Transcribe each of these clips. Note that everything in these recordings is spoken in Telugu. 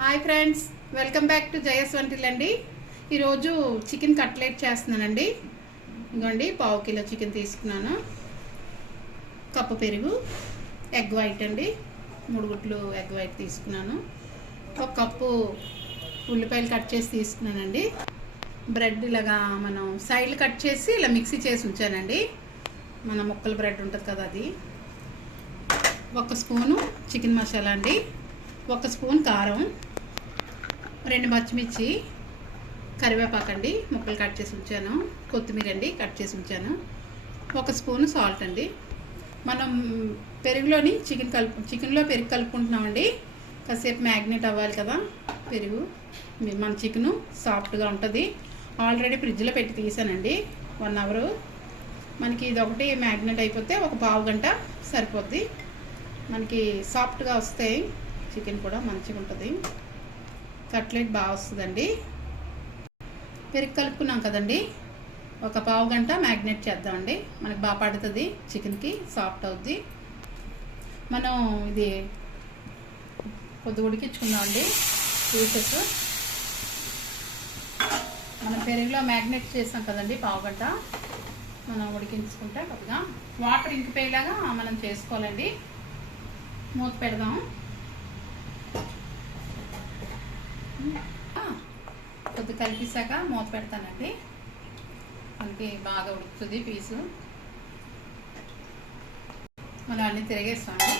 Hi friends, welcome back to Jaya స్వంటిల్లండి. ఈరోజు చికెన్ కట్లెట్ చేస్తున్నానండి. ఇదిగోండి, పావు కిలో చికెన్ తీసుకున్నాను. కప్పు పెరుగు, ఎగ్ వైట్ అండి, 3 గుడ్లు ఎగ్ వైట్ తీసుకున్నాను. ఒక కప్పు ఉల్లిపాయలు కట్ చేసి తీసుకున్నానండి. బ్రెడ్ ఇలాగా మనం సైడ్లు కట్ చేసి ఇలా మిక్సీ చేసి ఉంచానండి. మన ముక్కల బ్రెడ్ ఉంటుంది కదా, అది. 1 స్పూను చికెన్ మసాలా అండి, 1 స్పూన్ కారం, 2 పచ్చిమిర్చి, కరివేపాకండి ముక్కలు కట్ చేసి ఉంచాను, కొత్తిమీర అండి కట్ చేసి ఉంచాను, 1 స్పూను సాల్ట్ అండి. మనం పెరుగులోని చికెన్లో పెరుగు కలుపుకుంటున్నామండి. కాసేపు మ్యాగ్నేట్ అవ్వాలి కదా పెరుగు. మన చికెను సాఫ్ట్గా ఉంటుంది. ఆల్రెడీ ఫ్రిడ్జ్లో పెట్టి తీసానండి 1 అవర్. మనకి ఇది ఒకటి మ్యాగ్నేట్ అయిపోతే ఒక పావు గంట సరిపోద్ది. మనకి సాఫ్ట్గా వస్తాయి, చికెన్ కూడా మంచిగా ఉంటుంది, కట్లెట్ బాగా వస్తుందండి. పెరుగు కలుపుకున్నాం కదండి, ఒక పావు గంట మ్యాగ్నేట్ చేద్దామండి. మనకి బాగా పడుతుంది, చికెన్కి సాఫ్ట్ అవుద్ది. మనం ఇది కొద్దిగా ఉడికించుకుందామండి పీసెస్. మనం పెరుగులో మ్యాగ్నేట్ చేసాం కదండి, పావు గంట మనం ఉడికించుకుంటే కొద్దిగా వాటర్ ఇంకిపోయేలాగా మనం చేసుకోవాలండి. మూత పెడదాం. కొద్దిగా కలిపేసాక మూత పెడతానండి. మనకి బాగా ఉడుకుతుంది పీసు. మనం అన్నీ తిరిగేస్తాము.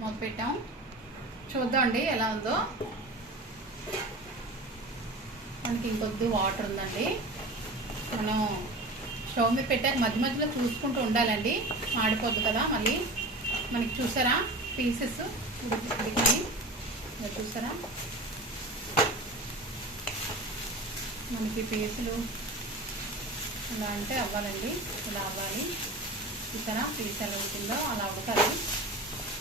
మూత పెట్టాం, చూద్దామండి ఎలా ఉందో. మనకి ఇంకొద్ది వాటర్ ఉందండి. మనం స్టవ్ మీద పెట్టాక మధ్య మధ్యలో చూసుకుంటూ ఉండాలండి, మాడిపోద్దు కదా మళ్ళీ. మనకి చూసారా పీసెస్ ఉడికి చూసారా, మనకి పీసులు ఇలా అంటే అవ్వాలండి, ఇలా అవ్వాలి. చూసారా పీస్ ఎలా ఉంటుందో అలా ఉడకాలి.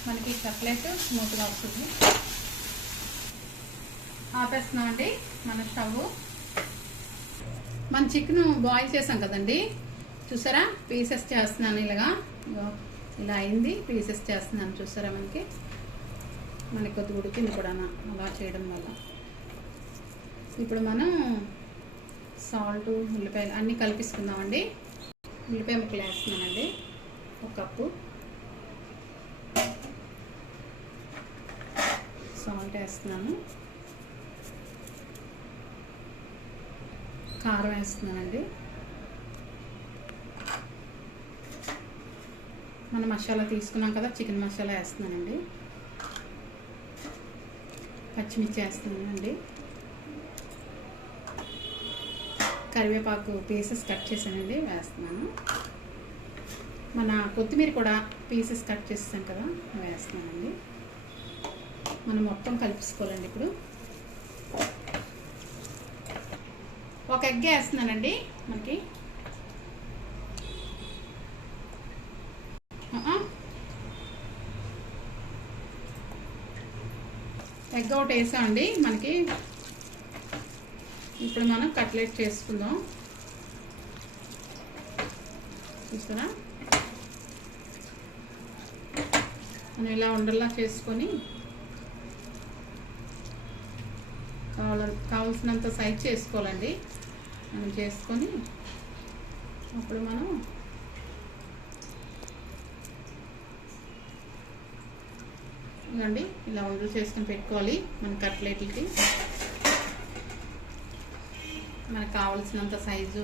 మనకి కట్లెట్ స్మూత్గా వస్తుంది. ఆపేస్తున్నామండి మన స్టవ్. మన చికెన్ బాయిల్ చేసాం కదండి, చూసారా పీసెస్ చేస్తున్నాను ఇలాగా. ఇలా అయింది, పీసెస్ చేస్తున్నాను చూసారా. మనకి కొద్దిగా ఉడికింది కూడా అలా చేయడం వల్ల. ఇప్పుడు మనం సాల్ట్, ఉల్లిపాయలు అన్నీ కలిపిసుకుందామండి. ఉల్లిపాయ ముక్కలు వేస్తున్నానండి, 1 కప్పు. సాల్ట్ వేస్తున్నాను, కారం వేస్తున్నానండి. మన మసాలా తీసుకున్నాం కదా, చికెన్ మసాలా వేస్తున్నానండి. పచ్చిమిర్చి వేస్తున్నానండి, కరివేపాకు పీసెస్ కట్ చేసానండి వేస్తున్నాను. మన కొత్తిమీర కూడా పీసెస్ కట్ చేసాం కదా వేస్తున్నానండి. మనం మొత్తం కలిపేసుకోవాలండి. ఇప్పుడు 1 ఎగ్ వేస్తున్నానండి. మనకి ఎగ్ ఒకటి వేసామండి మనకి. ఇప్పుడు మనం కట్లెట్ చేసుకుందాం. చూసారా, మనం ఇలా ఉండల్లా చేసుకొని కావాల్సినంత సైజ్ చేసుకోవాలండి. మనం చేసుకొని అప్పుడు మనం ఇదండి ఇలా ఉండలు చేసుకొని పెట్టుకోవాలి. మన కట్లెట్లకి మనకు కావాల్సినంత సైజు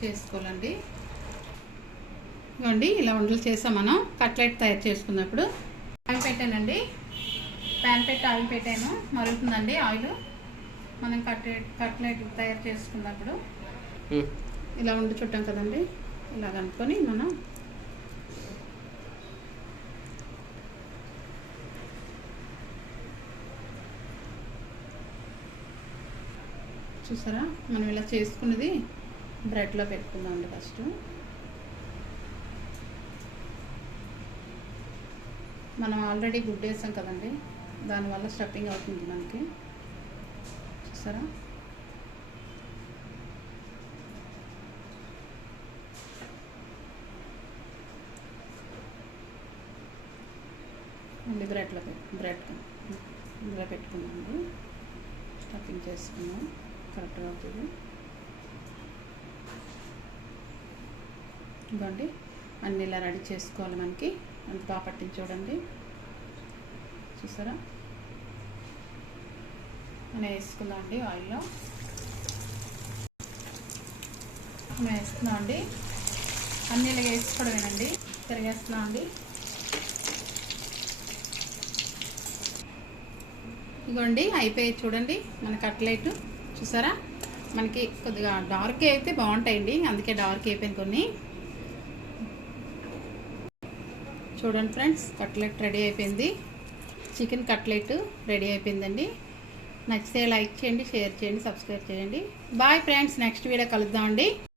చేసుకోవాలండి. ఇవ్వండి ఇలా ఉండలు చేసాం. మనం కట్లెట్ తయారు చేసుకున్నప్పుడు ఆయిల్ పెట్టానండి, ప్యాన్ పెట్టి ఆయిల్ పెట్టాను, మరుగుతుందండి ఆయిల్. మనం కట్లెట్ తయారు చేసుకున్నప్పుడు ఇలా ఉండి చుట్టాం కదండి, ఇలా కనుక్కొని మనం చూసారా, మనం ఇలా చేసుకున్నది బ్రెడ్లో పెట్టుకుందామండి. ఫస్ట్ మనం ఆల్రెడీ గుడ్డు వేసాం కదండి, దానివల్ల స్టఫింగ్ అవుతుంది మనకి. చూసారా, మళ్ళీ బ్రెడ్ సింపుల్గా పెట్టుకున్నాము. స్టఫింగ్ చేసుకున్నాం, కరెక్ట్గా అవుతుంది. ఇదిగోండి అన్నీ ఇలా రెడీ చేసుకోవాలి. మనకి అంత బాగా పట్టించి చూడండి, చూసారా? మనం వేసుకుందాం అండి. ఆయిల్లో మనం వేస్తున్నాం అండి. అన్నీ ఇలా వేసుకోవడమేనండి. తిరిగేస్తున్నాం అండి. ఇదిగోండి అయిపోయి చూడండి మన కట్లెట్. చూసారా? మనకి కొద్దిగా డార్క్ అయితే బాగుంటాయండి, అందుకే డార్క్ అయిపోయింది కొన్ని. చూడండి ఫ్రెండ్స్, కట్లెట్ రెడీ అయిపోయింది. చికెన్ కట్లెట్ రెడీ అయిపోయిందండి. నచ్చితే లైక్ చేయండి, షేర్ చేయండి, సబ్స్క్రైబ్ చేయండి. బాయ్ ఫ్రెండ్స్, నెక్స్ట్ వీడియో కలుద్దామండి.